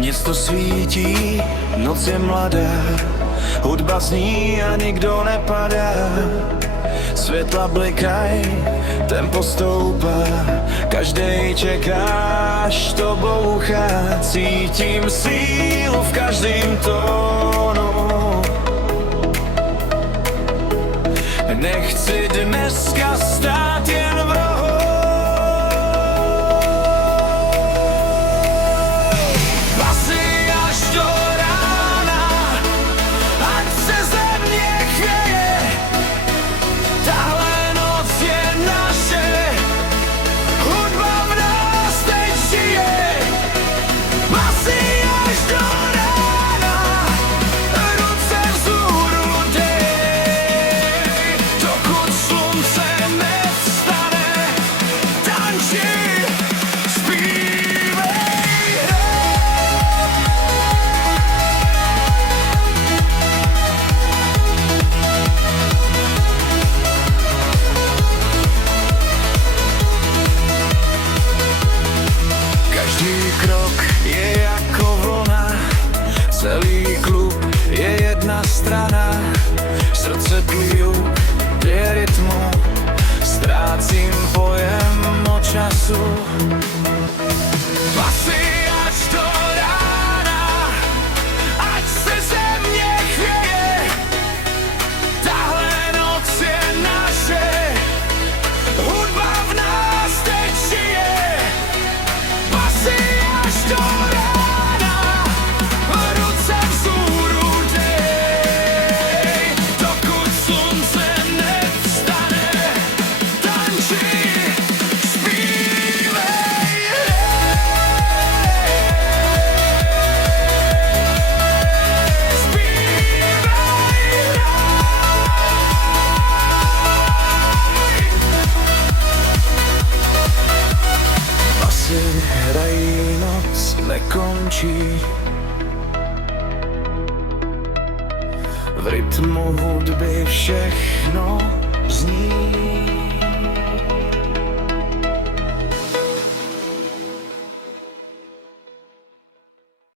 Město svítí, noc je mladá, hudba zní a nikdo nepadá. Světla blikaj, tempo stoupá, každej čeká, až to bouchá. Cítím sílu v každém tónu, nechci dneska stát jen v rohu. Basy až do rána, ať se země chvěje, tahle noc je naše, hudba v nás teď žije. Basy až do rána, ruce vzhůru dej, dokud slunce nevstane, tanči, zpívej. Každý krok je jako vlna, celý klub je jedna strana. Srdce pliju, je rytmu, ztrácím pojem o času. Basy až do rána, ať se země chvěje, tahle noc je naše, hudba v nás teď žije. Basy až do rána, ruce vzhůru dej, dokud slunce nevstane, tanči, zpívej. Basy hrají, noc nekončí, v rytmu hudby všechno zní.